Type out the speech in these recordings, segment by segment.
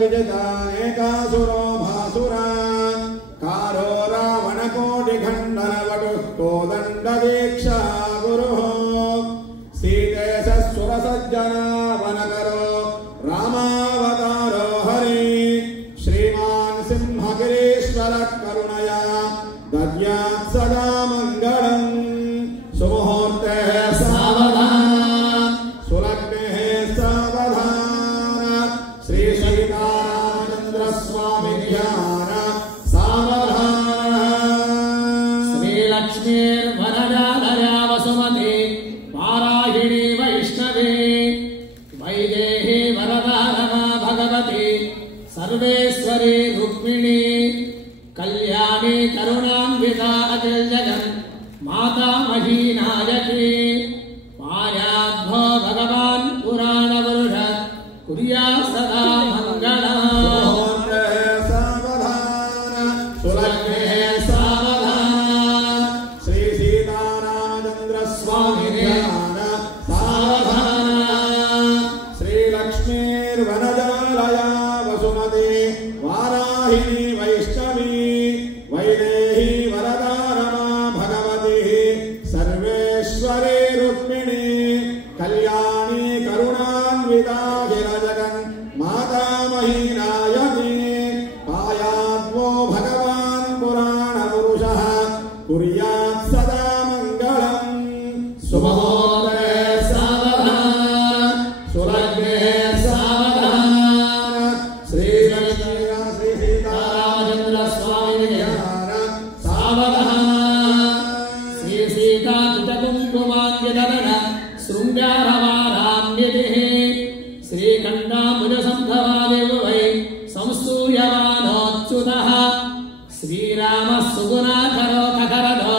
विजितानेकासुरो भासुरा कारो रावणकोटिखण्डनवटुः कोदण्डदीक्षा गुरुः सीतेशस्सुरसज्जना वनकरो रामावतारो हरि श्रीमान् सिंहगिरीश्वरः करुणया दद्यात् सदा मङ्गलम् सुमुहूर्ते सावधान सुलग्ने सावधान श्री सीतारामचन्द्र स्वामी ध्यान सावधान श्री लक्ष्मीर्वरदालया वसुमती वाराहिणी वैष्णवी वैदेही वरदारमा भगवती सर्वेश्वरी रुक्मिणी कल्याणी करुणान्विता अखिल जगन् माता महीनायकी पायाद्भो भगवान् पुराणवरुष कुर्या सदा मङ्गलम् सावधान सुलग्ने सावधान श्री सीतारामचन्द्र स्वामी ध्यान सावधान श्री लक्ष्मीर्वनजालया वसुमती वाराहिणी वैष्णवी वैदेही वरदारमा भगवती सर्वेश्वरी रुक्मिणी कल्याणी करुणान्विता गिरजगन् माता महीनायकी पायाद्वो भगवान् पुराणपुरुषः कुर्यात् सदा मङ्गलम् सुमुहूर्ते सावधान सुलग्ने सावधान श्री सीतारामचन्द्र स्वामी ध्यान सावधान श्री सीता कुङ्कुमाङ्गितरण शृङ्गारवारान्वितिः श्रीकण्ठाम्बुजसम्भवादिवै संस्तूयमानोच्युतः श्रीरामः सुगुणाकरो ककरदो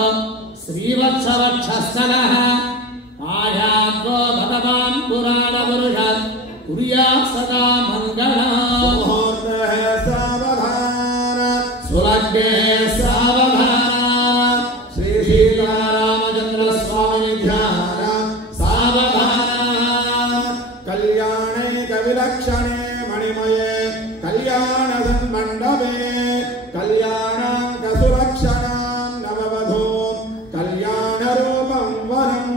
श्रीवत्सवक्षस्थलः आयाद्वो भगवान् पुराणपुरुष कुर्यात् सदा मङ्गलम् सावधान सुलग्ने सावधान श्री सीतारामचन्द्र स्वामी ध्यान सावधान कल्याणैकविलक्षणे मणिमये कल्याणसन्मण्डपे कल्याणाङ्कसुलक्षणां नववधू कल्याणरूपं वरं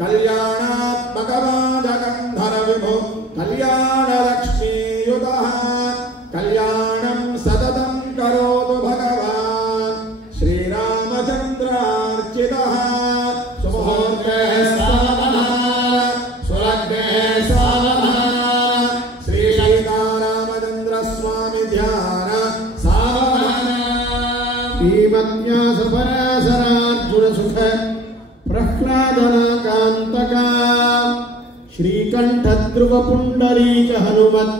कल्याणात्मकवाजगन्धरविभो कल्याणलक्ष्मीयुतः कल्याणं सततं करोतु भगवान् श्रीरामचन्द्रार्चितः सुमुहूर्ते सावधान सुलग्ने सावधान श्री सीतारामचन्द्र स्वामी ध्यान सावधान श्रीमद्व्यासपराशरार्जुनसुख प्रह्लादनाकान्तका श्रीकण्ठध्रुवपुण्डरीक हनुमत्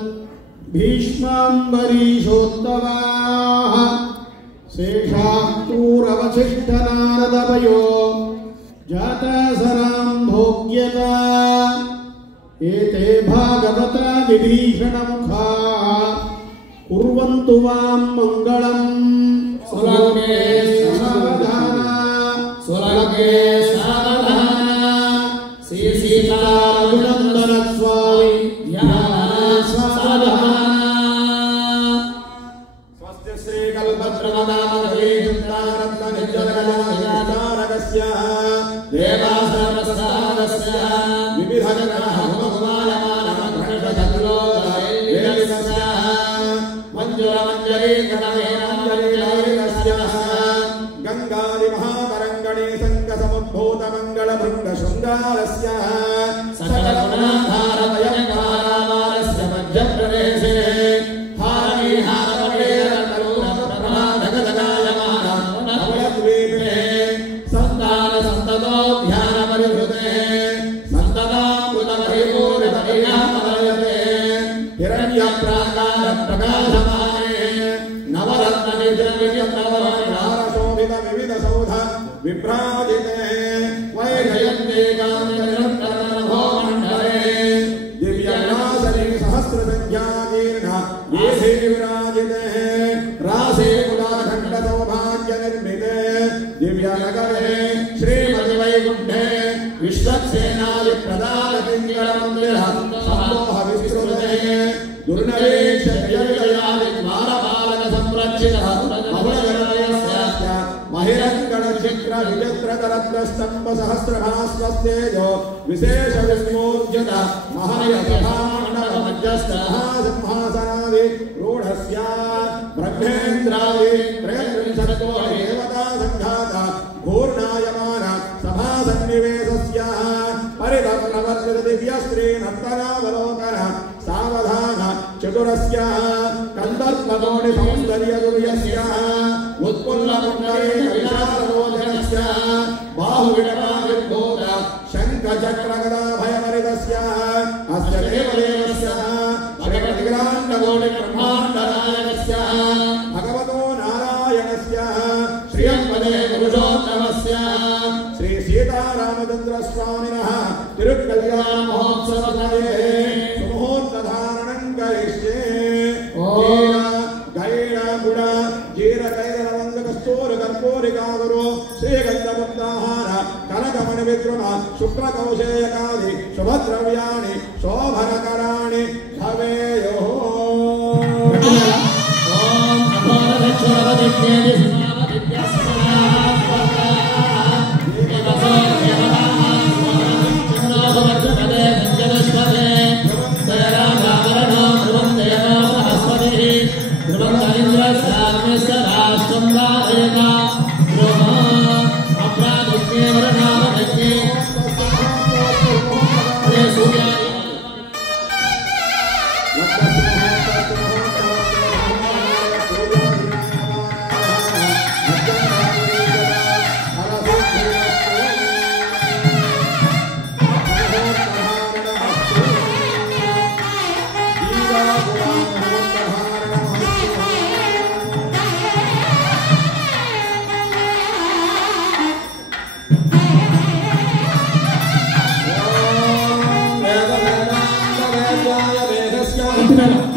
भीष्माम्बरीशोत्तमाः शेषाः क्रूरवसिष्ठनारदवयो जातासरां भोग्यता एते भागवता विभीषणमुखाः कुर्वन्तु वां मङ्गलम् सुलग्ने सावधान सुलग्ने सावधान श्री सीतारामचन्द्र स्वामी ध्यान सावधान स्वस्ति श्रीकल्पद्रुमदामधेन्द्रारत्ननिर्जलगजातारकस्य देवासर्वसादस्य विविधगणहवकुमालमालमघटजल्लोकैर्यस्य मञ्जुलमञ्जरीकटमेनाञ्जलिलैर्यस्य गङ्गादिमहातरङ्गणे सङ्गसमुद्भूतमङ्गलभृङ्गशृङ्गारस्य सकलगुणाधारमयकारामालस्य मध्यप्रदेशे हारीहारमणेरतरुणप्रमादगदगायमानवलद्वीपे सन्तानसन्ततो ध्यानपरिहृते सन्तताम्बुदपरिपूर्णपरिणामलयते हिरण्यप्राकारप्रकाशमाने नवरत्ननिर्जनविजयप्रवरणारशोभितविविधसौध विभ्राजिते वैजयन्ते काम्यनिरन्तरनभो मण्डले दिव्यनासने सहस्रसङ्ख्याकीर्ण येषे विराजिते रासे कुलाखण्डसौभाग्यनिर्मिते दिव्यनगरे श्रीमतिवैकुण्ठे विश्वक्सेनादिप्रदानपिङ्गलमन्दिर सम्मोहविस्तृते दुर्नरेक्षजय रत्नस्तंभ सहस्रभास्वस्तेजो विशेष विस्मोर्जित महायसभामण्डलमध्यस्थः सिंहासनादि रूढस्य ब्रह्मेन्द्रादि त्रयत्रिंशत्को देवता संघाता घूर्णायमान सभासन्निवेशस्य परितप्रवर्तित दिव्यश्री नर्तनावलोकन सावधान चतुरस्य कन्दर्पकोटि सौन्दर्यदुर्यस्य उत्पुल्लकुण्डलेन विशाललोचनस्य बाहुविडमाविर्भूत शङ्खचक्रगदाभयमरितस्य अस्य देवदेवस्य भगवद्ग्राण्डकोटि ब्रह्माण्डनायकस्य भगवतो नारायणस्य श्रियंपदे पुरुषोत्तमस्य श्री सीतारामचन्द्रस्वामिनः तिरुकल्याण महोत्सवसमये सुमुहूर्तधारणं करिष्ये गैर गुड जीर कैर लवंग कस्तूर कर्पूरिकागुरु श्रीगन्धमुक्ताहार कनकमणि विद्रुम शुक्रकौशेयकादि शुभद्रव्याणि शोभनकराणि भवेयुः। Gracias.